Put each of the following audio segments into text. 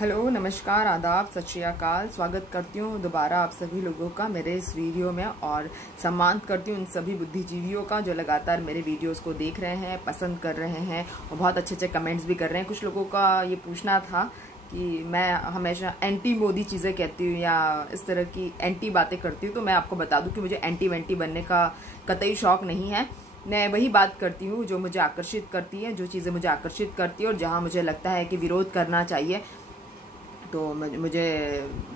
Hello, नमस्कार, आदाब, सत श्री अकाल। स्वागत करती हूँ दोबारा आप सभी लोगों का मेरे इस वीडियो में और सम्मान करती हूँ उन सभी बुद्धिजीवियों का जो लगातार मेरे वीडियोस को देख रहे हैं, पसंद कर रहे हैं और बहुत अच्छे अच्छे कमेंट्स भी कर रहे हैं। कुछ लोगों का ये पूछना था कि मैं हमेशा एंटी मोदी चीज़ें कहती हूँ या इस तरह की एंटी बातें करती हूँ, तो मैं आपको बता दूँ कि मुझे एंटी वेंटी बनने का कतई शौक नहीं है। मैं वही बात करती हूँ जो मुझे आकर्षित करती है, जो चीज़ें मुझे आकर्षित करती है और जहाँ मुझे लगता है कि विरोध करना चाहिए तो मुझे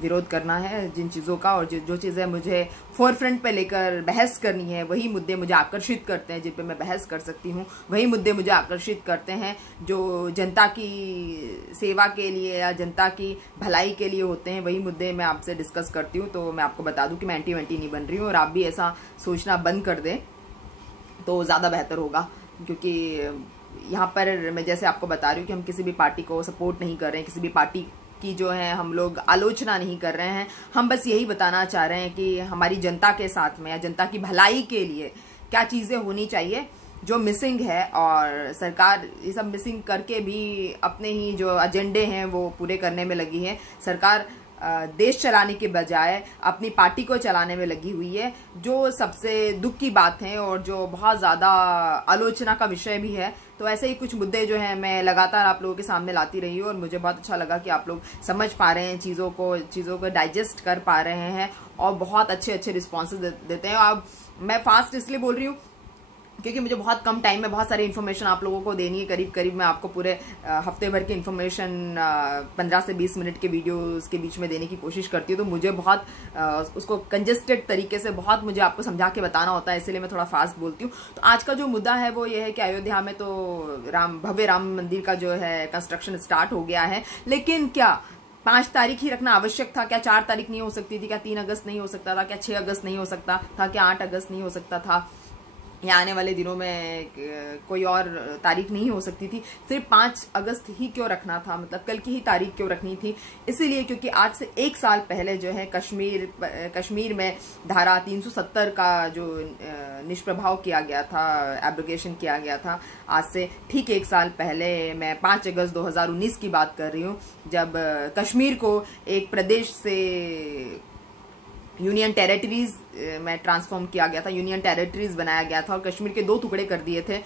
विरोध करना है जिन चीज़ों का। और जो चीज़ें मुझे फोरफ्रंट पे लेकर बहस करनी है, वही मुद्दे मुझे आकर्षित करते हैं जिन पे मैं बहस कर सकती हूँ। वही मुद्दे मुझे आकर्षित करते हैं जो जनता की सेवा के लिए या जनता की भलाई के लिए होते हैं। वही मुद्दे मैं आपसे डिस्कस करती हूँ। तो मैं आपको बता दूँ कि मैं एंटी वेंटी नहीं बन रही हूँ और आप भी ऐसा सोचना बंद कर दें तो ज़्यादा बेहतर होगा, क्योंकि यहाँ पर मैं जैसे आपको बता रही हूँ कि हम किसी भी पार्टी को सपोर्ट नहीं कर रहे हैं, किसी भी पार्टी की जो है हम लोग आलोचना नहीं कर रहे हैं। हम बस यही बताना चाह रहे हैं कि हमारी जनता के साथ में या जनता की भलाई के लिए क्या चीज़ें होनी चाहिए जो मिसिंग है। और सरकार ये सब मिसिंग करके भी अपने ही जो एजेंडे हैं वो पूरे करने में लगी है। सरकार देश चलाने के बजाय अपनी पार्टी को चलाने में लगी हुई है, जो सबसे दुख की बात है और जो बहुत ज़्यादा आलोचना का विषय भी है। तो ऐसे ही कुछ मुद्दे जो हैं मैं लगातार आप लोगों के सामने लाती रही हूँ और मुझे बहुत अच्छा लगा कि आप लोग समझ पा रहे हैं चीज़ों को डाइजेस्ट कर पा रहे हैं और बहुत अच्छे अच्छे रिस्पॉन्सेज देते हैं। अब मैं फास्ट इसलिए बोल रही हूँ क्योंकि मुझे बहुत कम टाइम में बहुत सारी इन्फॉर्मेशन आप लोगों को देनी है। करीब करीब मैं आपको पूरे हफ्ते भर की इन्फॉर्मेशन 15 से 20 मिनट के वीडियोस के बीच में देने की कोशिश करती हूँ। तो मुझे बहुत उसको कंजेस्टेड तरीके से बहुत मुझे आपको समझा के बताना होता है, इसलिए मैं थोड़ा फास्ट बोलती हूँ। तो आज का जो मुद्दा है वो ये है कि अयोध्या में तो भव्य राम मंदिर का जो है कंस्ट्रक्शन स्टार्ट हो गया है, लेकिन क्या 5 तारीख ही रखना आवश्यक था? क्या 4 तारीख नहीं हो सकती थी? क्या 3 अगस्त नहीं हो सकता था? क्या 6 अगस्त नहीं हो सकता था? क्या 8 अगस्त नहीं हो सकता था? या आने वाले दिनों में कोई और तारीख नहीं हो सकती थी? सिर्फ 5 अगस्त ही क्यों रखना था? मतलब कल की ही तारीख क्यों रखनी थी? इसीलिए क्योंकि आज से 1 साल पहले जो है कश्मीर में धारा 370 का जो निष्प्रभाव किया गया था, एब्रोगेशन किया गया था। आज से ठीक 1 साल पहले, मैं 5 अगस्त 2019 की बात कर रही हूँ, जब कश्मीर को एक प्रदेश से यूनियन टेरिटरीज में ट्रांसफॉर्म किया गया था, यूनियन टेरिटरीज बनाया गया था और कश्मीर के 2 टुकड़े कर दिए थे,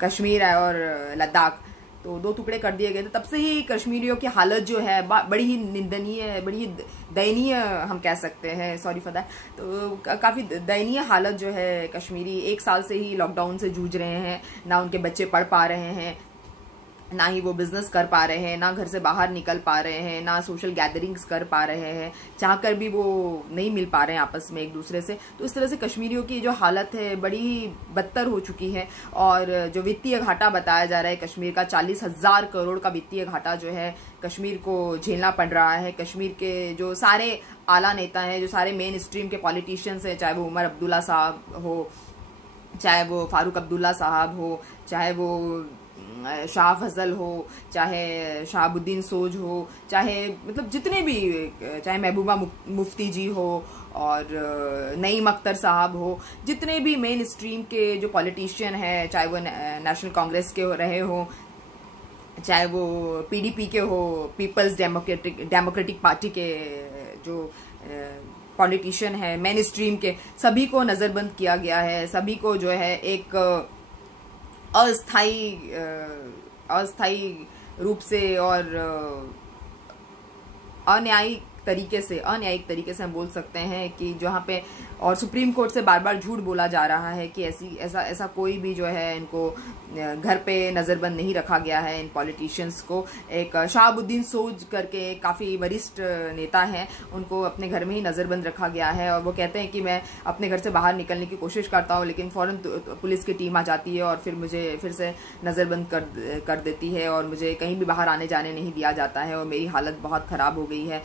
कश्मीर और लद्दाख। तो 2 टुकड़े कर दिए गए थे। तब से ही कश्मीरियों की हालत जो है बड़ी ही निंदनीय, बड़ी ही दयनीय हम कह सकते हैं, सॉरी फॉर दैट। तो काफ़ी दयनीय हालत जो है कश्मीरी 1 साल से ही लॉकडाउन से जूझ रहे हैं। ना उनके बच्चे पढ़ पा रहे हैं, ना ही वो बिजनेस कर पा रहे हैं, ना घर से बाहर निकल पा रहे हैं, ना सोशल गैदरिंग्स कर पा रहे हैं, चाहकर भी वो नहीं मिल पा रहे हैं आपस में एक दूसरे से। तो इस तरह से कश्मीरियों की जो हालत है बड़ी ही बदतर हो चुकी है। और जो वित्तीय घाटा बताया जा रहा है कश्मीर का, 40,000 करोड़ का वित्तीय घाटा जो है कश्मीर को झेलना पड़ रहा है। कश्मीर के जो सारे आला नेता हैं, जो सारे मेन स्ट्रीम के पॉलिटिशियंस हैं, चाहे वो उमर अब्दुल्ला साहब हो, चाहे वो फारूक अब्दुल्ला साहब हो, चाहे वो शाह फजल हो, चाहे शहाबुद्दीन सोज हो, चाहे मतलब जितने भी, चाहे महबूबा मुफ्ती जी हो और नईम अख्तर साहब हो, जितने भी मेन स्ट्रीम के जो पॉलिटिशियन हैं, चाहे वो नेशनल कांग्रेस के रहे हो, चाहे वो पीडीपी के हो, पीपल्स डेमोक्रेटिक पार्टी के जो पॉलिटिशियन है मेन स्ट्रीम के, सभी को नज़रबंद किया गया है। सभी को जो है एक अस्थायी रूप से और अन्यायिक तरीके से हम बोल सकते हैं कि जहाँ पे, और सुप्रीम कोर्ट से बार बार झूठ बोला जा रहा है कि ऐसा कोई भी जो है इनको घर पे नज़रबंद नहीं रखा गया है। इन पॉलिटिशियंस को एक शहाबुद्दीन सोज करके काफ़ी वरिष्ठ नेता हैं, उनको अपने घर में ही नज़रबंद रखा गया है। और वो कहते हैं कि मैं अपने घर से बाहर निकलने की कोशिश करता हूँ, लेकिन फ़ौरन पुलिस की टीम आ जाती है और फिर मुझे फिर से नज़रबंद कर देती है और मुझे कहीं भी बाहर आने जाने नहीं दिया जाता है और मेरी हालत बहुत ख़राब हो गई है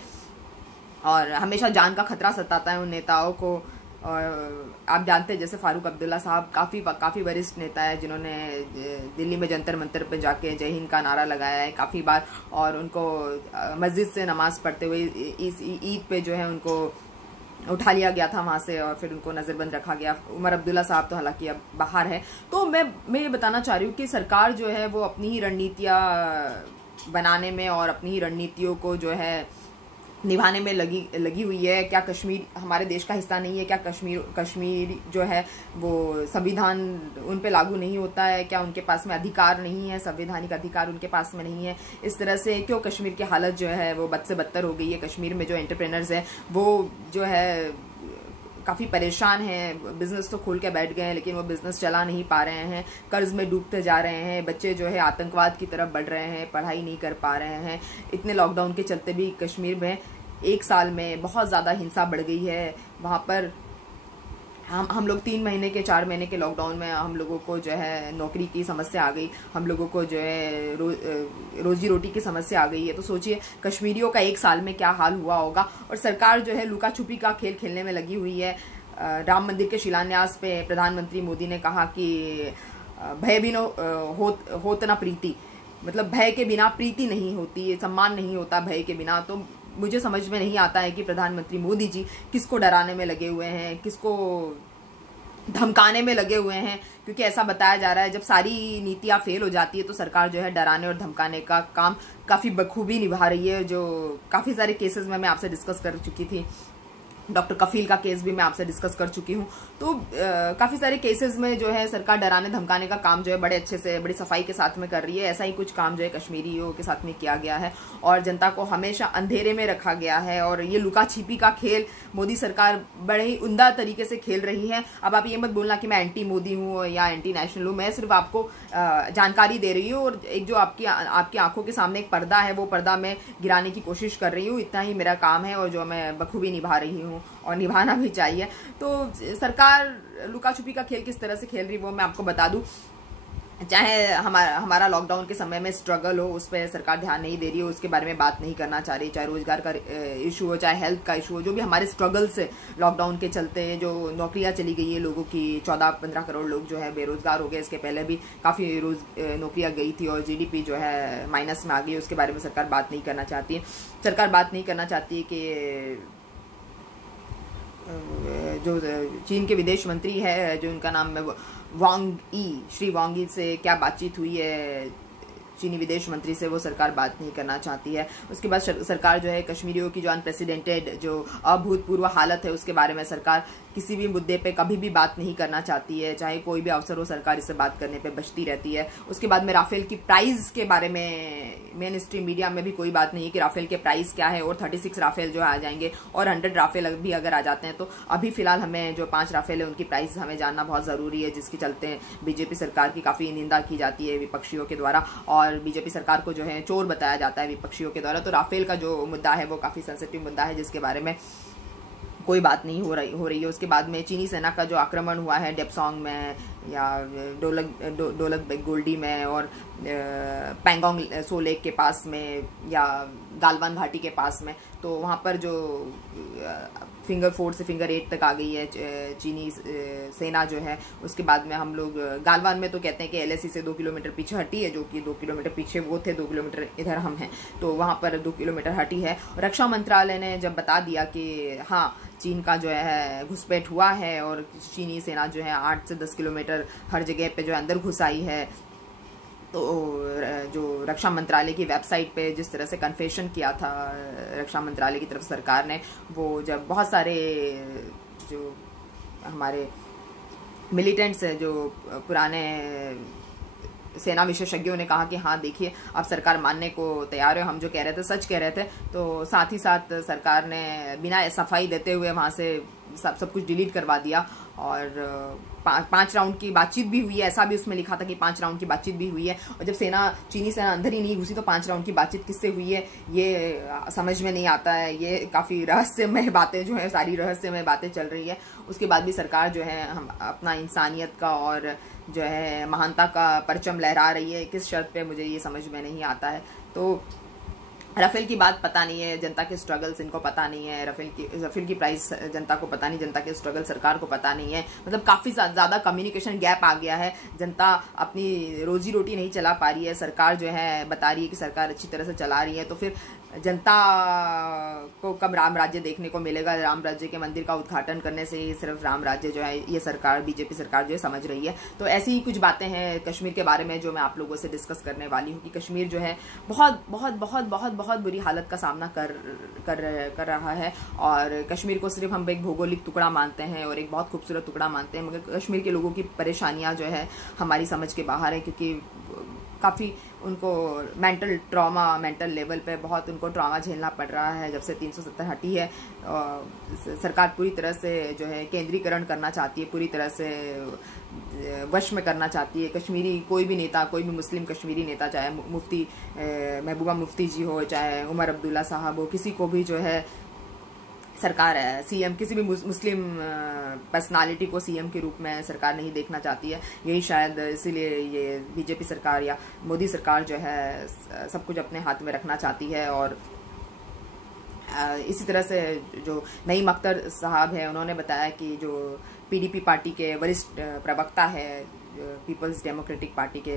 और हमेशा जान का खतरा सताता है उन नेताओं को। और आप जानते हैं जैसे फारूक अब्दुल्ला साहब काफ़ी वरिष्ठ नेता है, जिन्होंने दिल्ली में जंतर मंतर पे जाके जय हिंद का नारा लगाया है काफ़ी बार, और उनको मस्जिद से नमाज पढ़ते हुए इस ईद पे जो है उनको उठा लिया गया था वहाँ से और फिर उनको नज़रबंद रखा गया। उमर अब्दुल्ला साहब तो हालांकि अब बाहर है। तो मैं ये बताना चाह रही हूँ कि सरकार जो है वो अपनी ही रणनीतियाँ बनाने में और अपनी ही रणनीतियों को जो है निभाने में लगी हुई है। क्या कश्मीर हमारे देश का हिस्सा नहीं है? क्या कश्मीर जो है वो संविधान उन पे लागू नहीं होता है? क्या उनके पास में अधिकार नहीं है, संवैधानिक अधिकार उनके पास में नहीं है? इस तरह से क्यों कश्मीर की हालत जो है वो बद से बदतर हो गई है? कश्मीर में जो एंटरप्रेनर्स हैं वो जो है काफ़ी परेशान हैं, बिजनेस तो खोल के बैठ गए हैं लेकिन वो बिजनेस चला नहीं पा रहे हैं, कर्ज में डूबते जा रहे हैं, बच्चे जो है आतंकवाद की तरफ बढ़ रहे हैं, पढ़ाई नहीं कर पा रहे हैं। इतने लॉकडाउन के चलते भी कश्मीर में एक साल में बहुत ज़्यादा हिंसा बढ़ गई है। वहाँ पर हम लोग 3 महीने के 4 महीने के लॉकडाउन में हम लोगों को जो है नौकरी की समस्या आ गई, हम लोगों को जो है रोजी रोटी की समस्या आ गई है। तो सोचिए कश्मीरियों का एक साल में क्या हाल हुआ होगा। और सरकार जो है लुका छुपी का खेल खेलने में लगी हुई है। राम मंदिर के शिलान्यास पे प्रधानमंत्री मोदी ने कहा कि भय बिना होत ना प्रीति, मतलब भय के बिना प्रीति नहीं होती, सम्मान नहीं होता भय के बिना। तो मुझे समझ में नहीं आता है कि प्रधानमंत्री मोदी जी किसको डराने में लगे हुए हैं, किसको धमकाने में लगे हुए हैं, क्योंकि ऐसा बताया जा रहा है जब सारी नीतियां फेल हो जाती है तो सरकार जो है डराने और धमकाने का काम काफ़ी बखूबी निभा रही है। जो काफ़ी सारे केसेस में मैं आपसे डिस्कस कर चुकी थी, डॉक्टर कफील का केस भी मैं आपसे डिस्कस कर चुकी हूँ। तो काफ़ी सारे केसेस में जो है सरकार डराने धमकाने का काम जो है बड़े अच्छे से बड़ी सफाई के साथ में कर रही है। ऐसा ही कुछ काम जो है कश्मीरियों के साथ में किया गया है और जनता को हमेशा अंधेरे में रखा गया है। और ये लुका छिपी का खेल मोदी सरकार बड़े ही उम्दा तरीके से खेल रही है। अब आप ये मत बोलना कि मैं एंटी मोदी हूँ या एंटी नेशनल हूँ, मैं सिर्फ आपको जानकारी दे रही हूँ और एक जो आपकी आंखों के सामने एक पर्दा है वो पर्दा मैं गिराने की कोशिश कर रही हूँ। इतना ही मेरा काम है और जो मैं बखूबी निभा रही हूँ और निभाना भी चाहिए। तो सरकार लुका छुपी का खेल किस तरह से खेल रही वो मैं आपको बता दूं। चाहे हमारा लॉकडाउन के समय में स्ट्रगल हो, उस पर सरकार ध्यान नहीं दे रही हो, उसके बारे में बात नहीं करना चाह रही। चाहे रोजगार का इशू हो, चाहे हेल्थ का इशू हो, जो भी हमारे स्ट्रगल्स है लॉकडाउन के चलते, जो नौकरियां चली गई है लोगों की, 14-15 करोड़ लोग जो है बेरोजगार हो गए। इसके पहले भी काफ़ी नौकरियां गई थी और GDP जो है माइनस में आ गई। उसके बारे में सरकार बात नहीं करना चाहती है। सरकार बात नहीं करना चाहती है कि जो चीन के विदेश मंत्री है, जो उनका नाम है वांग ई, श्री वांग ई से क्या बातचीत हुई है चीनी विदेश मंत्री से, वो सरकार बात नहीं करना चाहती है। उसके बाद सरकार जो है कश्मीरियों की जो अनप्रेसिडेंटेड जो अभूतपूर्व हालत है उसके बारे में सरकार किसी भी मुद्दे पे कभी भी बात नहीं करना चाहती है। चाहे कोई भी अवसर हो सरकार इससे बात करने पे बचती रहती है। उसके बाद में राफेल की प्राइस के बारे में मेन स्ट्रीम मीडिया में भी कोई बात नहीं है कि राफेल के प्राइस क्या है और 36 राफेल जो आ जाएंगे और 100 राफेल भी अगर आ जाते हैं तो अभी फिलहाल हमें जो 5 राफेल है उनकी प्राइस हमें जानना बहुत ज़रूरी है, जिसके चलते बीजेपी सरकार की काफ़ी निंदा की जाती है विपक्षियों के द्वारा और बीजेपी सरकार को जो है चोर बताया जाता है विपक्षियों के द्वारा। तो राफेल का जो मुद्दा है वो काफ़ी सेंसिटिव मुद्दा है जिसके बारे में कोई बात नहीं हो रही है। उसके बाद में चीनी सेना का जो आक्रमण हुआ है डेप्सोंग में या डोलक गोल्डी में और पैंगोंग सो लेक के पास में या गालवान घाटी के पास में, तो वहाँ पर जो फिंगर 4 से फिंगर 8 तक आ गई है चीनी सेना जो है। उसके बाद में हम लोग गालवान में तो कहते हैं कि LAC से 2 किलोमीटर पीछे हटी है, जो कि 2 किलोमीटर पीछे वो थे, 2 किलोमीटर इधर हम हैं, तो वहाँ पर 2 किलोमीटर हटी है। रक्षा मंत्रालय ने जब बता दिया कि हाँ चीन का जो है घुसपैठ हुआ है और चीनी सेना जो है 8 से 10 किलोमीटर हर जगह पे जो अंदर घुस आई है, तो जो रक्षा मंत्रालय की वेबसाइट पे जिस तरह से कन्फेशन किया था रक्षा मंत्रालय की तरफ सरकार ने, वो जब बहुत सारे जो हमारे मिलिटेंट्स हैं, जो पुराने सेना विशेषज्ञों ने कहा कि हाँ देखिए अब सरकार मानने को तैयार है, हम जो कह रहे थे सच कह रहे थे। तो साथ ही साथ सरकार ने बिना सफाई देते हुए वहाँ से सब कुछ डिलीट करवा दिया और 5 राउंड की बातचीत भी हुई है, ऐसा भी उसमें लिखा था कि 5 राउंड की बातचीत भी हुई है। और जब चीनी सेना अंदर ही नहीं घुसी तो 5 राउंड की बातचीत किससे हुई है ये समझ में नहीं आता है। ये काफ़ी रहस्यमय बातें जो है, सारी रहस्यमय बातें चल रही है। उसके बाद भी सरकार जो है हम अपना इंसानियत का और जो है महानता का परचम लहरा रही है, किस शर्त पे मुझे ये समझ में नहीं आता है। तो राफेल की बात पता नहीं है, जनता के स्ट्रगल्स इनको पता नहीं है, राफेल की प्राइस जनता को पता नहीं, जनता के स्ट्रगल सरकार को पता नहीं है। मतलब काफ़ी ज़्यादा कम्युनिकेशन गैप आ गया है, जनता अपनी रोजी रोटी नहीं चला पा रही है, सरकार जो है बता रही है कि सरकार अच्छी तरह से चला रही है, तो फिर जनता को कब राम राज्य देखने को मिलेगा? राम राज्य के मंदिर का उद्घाटन करने से ही सिर्फ राम राज्य जो है ये सरकार, बीजेपी सरकार जो है समझ रही है। तो ऐसी ही कुछ बातें हैं कश्मीर के बारे में जो मैं आप लोगों से डिस्कस करने वाली हूँ कि कश्मीर जो है बहुत बहुत बहुत बहुत बहुत बुरी हालत का सामना कर रहा है। और कश्मीर को सिर्फ हम एक भौगोलिक टुकड़ा मानते हैं और एक बहुत खूबसूरत टुकड़ा मानते हैं, मगर कश्मीर के लोगों की परेशानियाँ जो है हमारी समझ के बाहर है, क्योंकि काफ़ी उनको मेंटल लेवल पे बहुत उनको ट्रॉमा झेलना पड़ रहा है जब से 370 हटी है। सरकार पूरी तरह से जो है केंद्रीकरण करना चाहती है, पूरी तरह से वश में करना चाहती है। कश्मीरी कोई भी नेता, कोई भी मुस्लिम कश्मीरी नेता, चाहे मुफ्ती महबूबा मुफ्ती जी हो, चाहे उमर अब्दुल्ला साहब हो, किसी को भी जो है सरकार है सीएम, किसी भी मुस्लिम पर्सनालिटी को सीएम के रूप में सरकार नहीं देखना चाहती है। यही शायद इसीलिए ये बीजेपी सरकार या मोदी सरकार जो है सब कुछ अपने हाथ में रखना चाहती है। और इसी तरह से जो नईम अख्तर साहब है, उन्होंने बताया कि जो पीडीपी पार्टी के वरिष्ठ प्रवक्ता है पीपल्स डेमोक्रेटिक पार्टी के,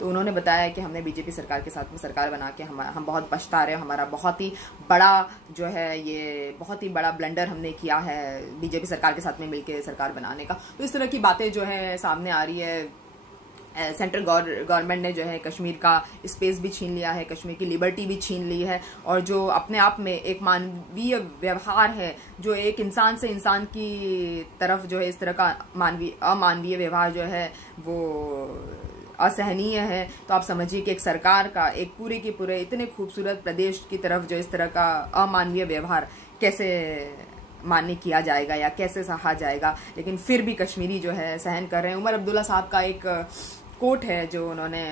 तो उन्होंने बताया कि हमने बीजेपी सरकार के साथ में सरकार बना के हम बहुत पछता रहे, हमारा बहुत ही बड़ा जो है ये बहुत ही बड़ा ब्लंडर हमने किया है बीजेपी सरकार के साथ में मिलकर सरकार बनाने का। तो इस तरह की बातें जो है सामने आ रही है। सेंट्रल गवर्नमेंट ने जो है कश्मीर का स्पेस भी छीन लिया है, कश्मीर की लिबर्टी भी छीन ली है, और जो अपने आप में एक मानवीय व्यवहार है, जो एक इंसान से इंसान की तरफ जो है इस तरह का अमानवीय व्यवहार जो है वो असहनीय है। तो आप समझिए कि एक सरकार का एक पूरे के पूरे इतने खूबसूरत प्रदेश की तरफ जो इस तरह का अमानवीय व्यवहार कैसे मान्य किया जाएगा या कैसे सहा जाएगा। लेकिन फिर भी कश्मीरी जो है सहन कर रहे हैं। उमर अब्दुल्ला साहब का एक कोट है जो उन्होंने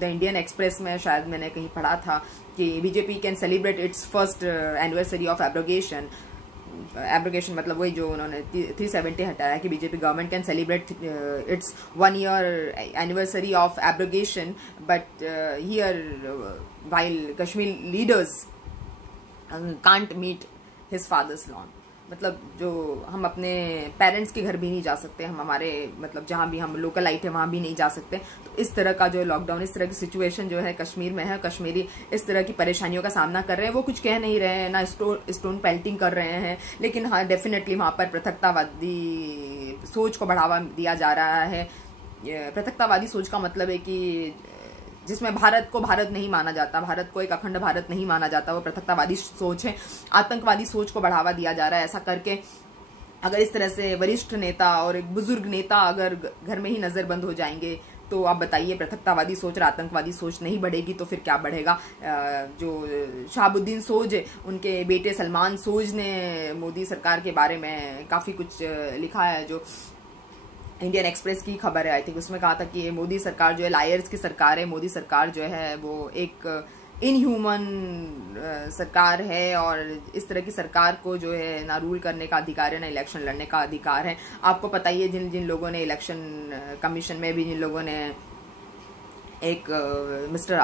द इंडियन एक्सप्रेस में शायद मैंने कहीं पढ़ा था कि BJP can celebrate its first anniversary of abrogation मतलब वही जो उन्होंने 370 हटाया कि BJP government can celebrate its 1 year anniversary of abrogation, but here while Kashmir leaders can't meet his father's lawn. मतलब जो हम अपने पेरेंट्स के घर भी नहीं जा सकते, हम हमारे मतलब जहाँ भी हम लोकल लाइट है वहाँ भी नहीं जा सकते। तो इस तरह का जो लॉकडाउन, इस तरह की सिचुएशन जो है कश्मीर में है, कश्मीरी इस तरह की परेशानियों का सामना कर रहे हैं। वो कुछ कह नहीं रहे हैं, ना स्टोन पेल्टिंग कर रहे हैं, लेकिन हाँ डेफिनेटली वहाँ पर पृथकतावादी सोच को बढ़ावा दिया जा रहा है। पृथकतावादी सोच का मतलब है कि जिसमें भारत को भारत नहीं माना जाता, भारत को एक अखंड भारत नहीं माना जाता, वो पृथकतावादी सोच है। आतंकवादी सोच को बढ़ावा दिया जा रहा है। ऐसा करके अगर इस तरह से वरिष्ठ नेता और एक बुजुर्ग नेता अगर घर में ही नजरबंद हो जाएंगे तो आप बताइए पृथकतावादी सोच और आतंकवादी सोच नहीं बढ़ेगी तो फिर क्या बढ़ेगा। जो शहाबुद्दीन सोज उनके बेटे सलमान सोज ने मोदी सरकार के बारे में काफ़ी कुछ लिखा है, जो इंडियन एक्सप्रेस की खबर है आई थिंक, उसमें कहा था कि ये मोदी सरकार जो है लायर्स की सरकार है, मोदी सरकार जो है वो एक इनह्यूमन सरकार है और इस तरह की सरकार को जो है ना रूल करने का अधिकार है ना इलेक्शन लड़ने का अधिकार है। आपको पता ही है जिन लोगों ने इलेक्शन कमीशन में भी जिन लोगों ने एक मिस्टर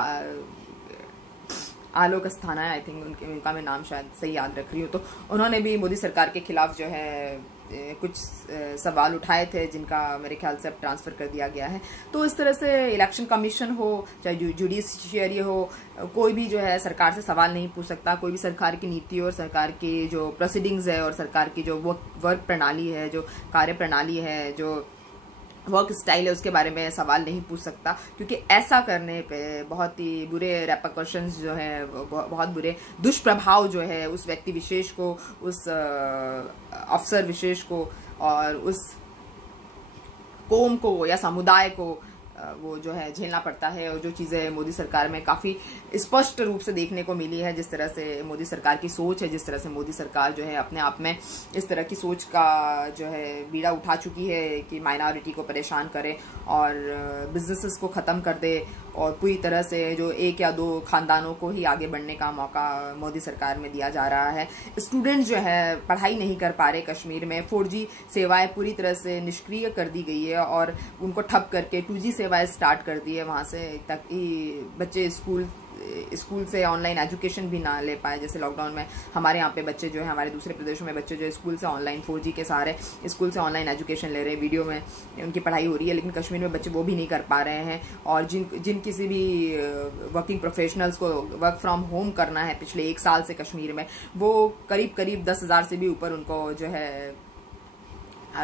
आलोक अस्थाना है आई थिंक, उनका मैं नाम शायद सही याद रख रही हूँ, तो उन्होंने भी मोदी सरकार के खिलाफ जो है कुछ सवाल उठाए थे जिनका मेरे ख्याल से अब ट्रांसफ़र कर दिया गया है। तो इस तरह से इलेक्शन कमीशन हो चाहे जुडिशियरी हो, कोई भी जो है सरकार से सवाल नहीं पूछ सकता। कोई भी सरकार की नीति और सरकार की जो प्रोसीडिंग्स है और सरकार की जो वर्क प्रणाली है, जो कार्य प्रणाली है, जो वर्क स्टाइल है, उसके बारे में सवाल नहीं पूछ सकता, क्योंकि ऐसा करने पे बहुत ही बुरे रेपरकशंस जो है, बहुत बुरे दुष्प्रभाव जो है उस व्यक्ति विशेष को, उस अफसर विशेष को और उस कौम को या समुदाय को वो जो है झेलना पड़ता है। और जो चीज़ें मोदी सरकार में काफ़ी स्पष्ट रूप से देखने को मिली है, जिस तरह से मोदी सरकार की सोच है, जिस तरह से मोदी सरकार जो है अपने आप में इस तरह की सोच का जो है बीड़ा उठा चुकी है कि माइनॉरिटी को परेशान करे और बिजनेसेस को ख़त्म कर दे और पूरी तरह से जो एक या दो खानदानों को ही आगे बढ़ने का मौका मोदी सरकार में दिया जा रहा है। स्टूडेंट्स जो है पढ़ाई नहीं कर पा रहे कश्मीर में, 4G सेवाएं पूरी तरह से निष्क्रिय कर दी गई है और उनको ठप करके 2G सेवाएं स्टार्ट कर दी है वहाँ से, ताकि बच्चे स्कूल स्कूल से ऑनलाइन एजुकेशन भी ना ले पाए। जैसे लॉकडाउन में हमारे यहाँ पे बच्चे जो है, हमारे दूसरे प्रदेशों में बच्चे जो है स्कूल से ऑनलाइन 4G के सहारे स्कूल से ऑनलाइन एजुकेशन ले रहे हैं, वीडियो में उनकी पढ़ाई हो रही है, लेकिन कश्मीर में बच्चे वो भी नहीं कर पा रहे हैं। और जिन किसी भी वर्किंग प्रोफेशनल्स को वर्क फ्रॉम होम करना है पिछले 1 साल से कश्मीर में, वो करीब 10,000 से भी ऊपर उनको जो है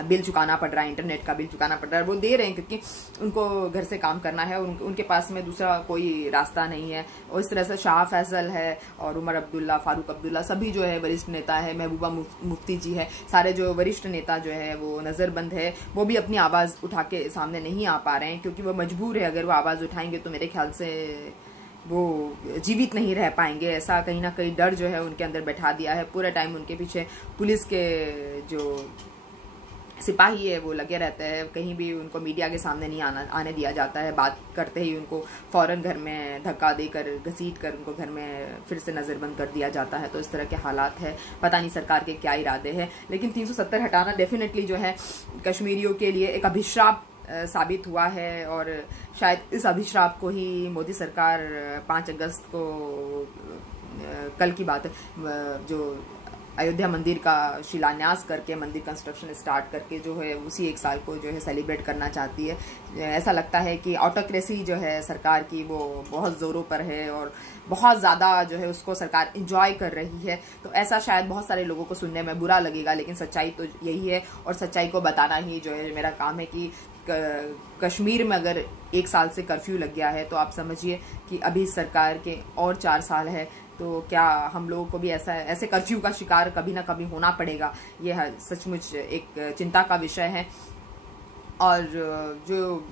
बिल चुकाना पड़ रहा है, इंटरनेट का बिल चुकाना पड़ रहा है। वो दे रहे हैं क्योंकि उनको घर से काम करना है, उनके पास में दूसरा कोई रास्ता नहीं है। और इस तरह से शाह फैसल है और उमर अब्दुल्ला, फारूक अब्दुल्ला, सभी जो है वरिष्ठ नेता है, महबूबा मुफ्ती जी है, सारे जो वरिष्ठ नेता जो है वो नज़रबंद है। वो भी अपनी आवाज़ उठा के सामने नहीं आ पा रहे हैं क्योंकि वो मजबूर है। अगर वो आवाज़ उठाएंगे तो मेरे ख्याल से वो जीवित नहीं रह पाएंगे। ऐसा कहीं ना कहीं डर जो है उनके अंदर बैठा दिया है। पूरे टाइम उनके पीछे पुलिस के जो सिपाही है वो लगे रहते हैं, कहीं भी उनको मीडिया के सामने नहीं आने दिया जाता है। बात करते ही उनको फौरन घर में धक्का देकर, घसीट कर उनको घर में फिर से नज़रबंद कर दिया जाता है। तो इस तरह के हालात है, पता नहीं सरकार के क्या इरादे हैं। लेकिन 370 हटाना डेफिनेटली जो है कश्मीरियों के लिए एक अभिशाप साबित हुआ है और शायद इस अभिशाप को ही मोदी सरकार 5 अगस्त को, कल की बात है, जो अयोध्या मंदिर का शिलान्यास करके, मंदिर कंस्ट्रक्शन स्टार्ट करके जो है उसी 1 साल को जो है सेलिब्रेट करना चाहती है। ऐसा लगता है कि ऑटोक्रेसी जो है सरकार की वो बहुत ज़ोरों पर है और बहुत ज़्यादा जो है उसको सरकार इंजॉय कर रही है। तो ऐसा शायद बहुत सारे लोगों को सुनने में बुरा लगेगा, लेकिन सच्चाई तो यही है और सच्चाई को बताना ही जो है मेरा काम है कि कश्मीर में अगर 1 साल से कर्फ्यू लग गया है तो आप समझिए कि अभी सरकार के और 4 साल है। तो क्या हम लोगों को भी ऐसे कर्फ्यू का शिकार कभी ना कभी होना पड़ेगा? यह सचमुच एक चिंता का विषय है। और जो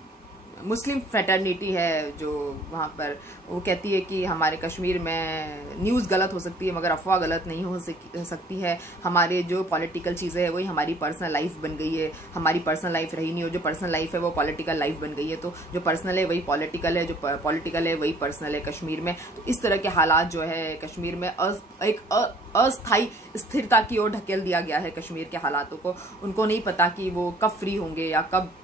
मुस्लिम फ्रेटर्निटी है जो वहाँ पर, वो कहती है कि हमारे कश्मीर में न्यूज़ गलत हो सकती है मगर अफवाह गलत नहीं हो सकती है। हमारे जो पॉलिटिकल चीज़ें हैं वही हमारी पर्सनल लाइफ बन गई है, हमारी पर्सनल लाइफ रही नहीं, और जो पर्सनल लाइफ है वो पॉलिटिकल लाइफ बन गई है। तो जो पर्सनल है वही पॉलिटिकल है, जो पॉलिटिकल है वही पर्सनल है कश्मीर में। तो इस तरह के हालात जो है कश्मीर में एक अस्थायी स्थिरता की ओर ढकेल दिया गया है कश्मीर के हालातों को। उनको नहीं पता कि वो कब फ्री होंगे या कब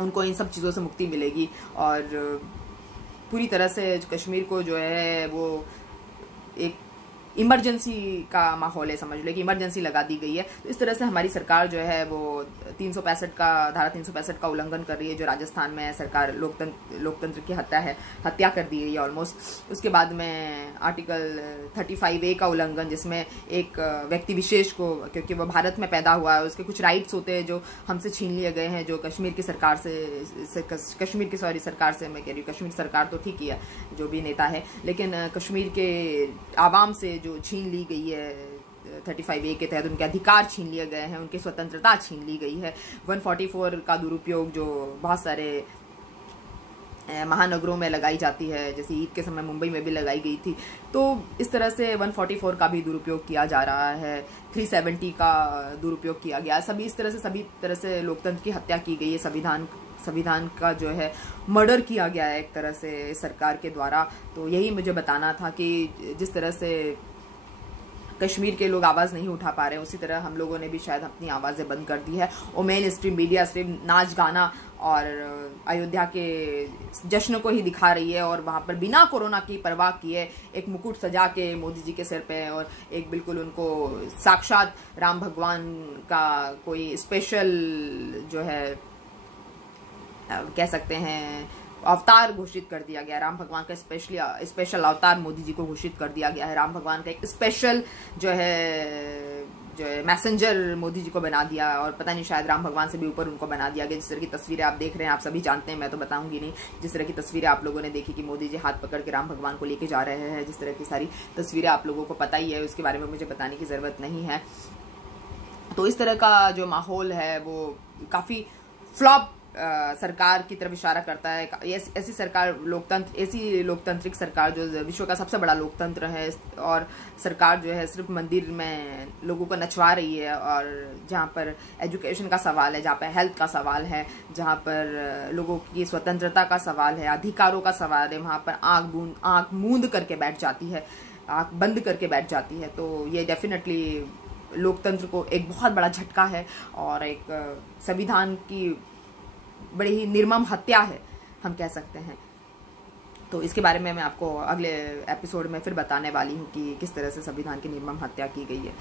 उनको इन सब चीज़ों से मुक्ति मिलेगी। और पूरी तरह से कश्मीर को जो है वो एक इमरजेंसी का माहौल है, समझ लो कि इमरजेंसी लगा दी गई है। तो इस तरह से हमारी सरकार जो है वो 365 का, धारा 365 का उल्लंघन कर रही है। जो राजस्थान में सरकार लोकतंत्र की हत्या कर दी गई है ऑलमोस्ट। उसके बाद में आर्टिकल 35A का उल्लंघन, जिसमें एक व्यक्ति विशेष को, क्योंकि वो भारत में पैदा हुआ है, उसके कुछ राइट्स होते हैं जो हमसे छीन लिए गए हैं, जो कश्मीर की सरकार से मैं कह रही हूँ, कश्मीर सरकार तो ठीक ही है जो भी नेता है, लेकिन कश्मीर के आवाम से जो छीन ली गई है 35A के तहत, उनके अधिकार छीन लिए गए हैं, उनकी स्वतंत्रता छीन ली गई है। 144 का दुरुपयोग जो बहुत सारे महानगरों में लगाई जाती है, जैसे ईद के समय मुंबई में भी लगाई गई थी। तो इस तरह से 144 का भी दुरुपयोग किया जा रहा है, 370 का दुरुपयोग किया गया। सभी तरह से लोकतंत्र की हत्या की गई है, संविधान का जो है मर्डर किया गया है एक तरह से सरकार के द्वारा। तो यही मुझे बताना था कि जिस तरह से कश्मीर के लोग आवाज़ नहीं उठा पा रहे हैं, उसी तरह हम लोगों ने भी शायद अपनी आवाज़ें बंद कर दी है। और मेन स्ट्रीम मीडिया सिर्फ नाच गाना और अयोध्या के जश्न को ही दिखा रही है, और वहाँ पर बिना कोरोना की परवाह किए एक मुकुट सजा के मोदी जी के सिर पे, और एक बिल्कुल उनको साक्षात राम भगवान का कोई स्पेशल जो है कह सकते हैं अवतार घोषित कर दिया गया। राम भगवान का स्पेशल अवतार मोदी जी को घोषित कर दिया गया है। राम भगवान का एक स्पेशल जो है मैसेंजर मोदी जी को बना दिया, और पता नहीं शायद राम भगवान से भी ऊपर उनको बना दिया गया। जिस तरह की तस्वीरें आप देख रहे हैं, आप सभी जानते हैं, मैं तो बताऊंगी नहीं। जिस तरह की तस्वीरें आप लोगों ने देखी कि मोदी जी हाथ पकड़ के राम भगवान को लेके जा रहे हैं, जिस तरह की सारी तस्वीरें आप लोगों को पता ही है, उसके बारे में मुझे बताने की ज़रूरत नहीं है। तो इस तरह का जो माहौल है वो काफ़ी फ्लॉप सरकार की तरफ इशारा करता है। ऐसी लोकतांत्रिक सरकार जो विश्व का सबसे बड़ा लोकतंत्र है, और सरकार जो है सिर्फ मंदिर में लोगों को नचवा रही है, और जहाँ पर एजुकेशन का सवाल है, जहाँ पर हेल्थ का सवाल है, जहाँ पर लोगों की स्वतंत्रता का सवाल है, अधिकारों का सवाल है, वहाँ पर आँख मूंद करके बैठ जाती है, आँख बंद करके बैठ जाती है। तो ये डेफिनेटली लोकतंत्र को एक बहुत बड़ा झटका है, और एक संविधान की बड़ी ही निर्मम हत्या है, हम कह सकते हैं। तो इसके बारे में मैं आपको अगले एपिसोड में फिर बताने वाली हूँ कि किस तरह से संविधान की निर्मम हत्या की गई है।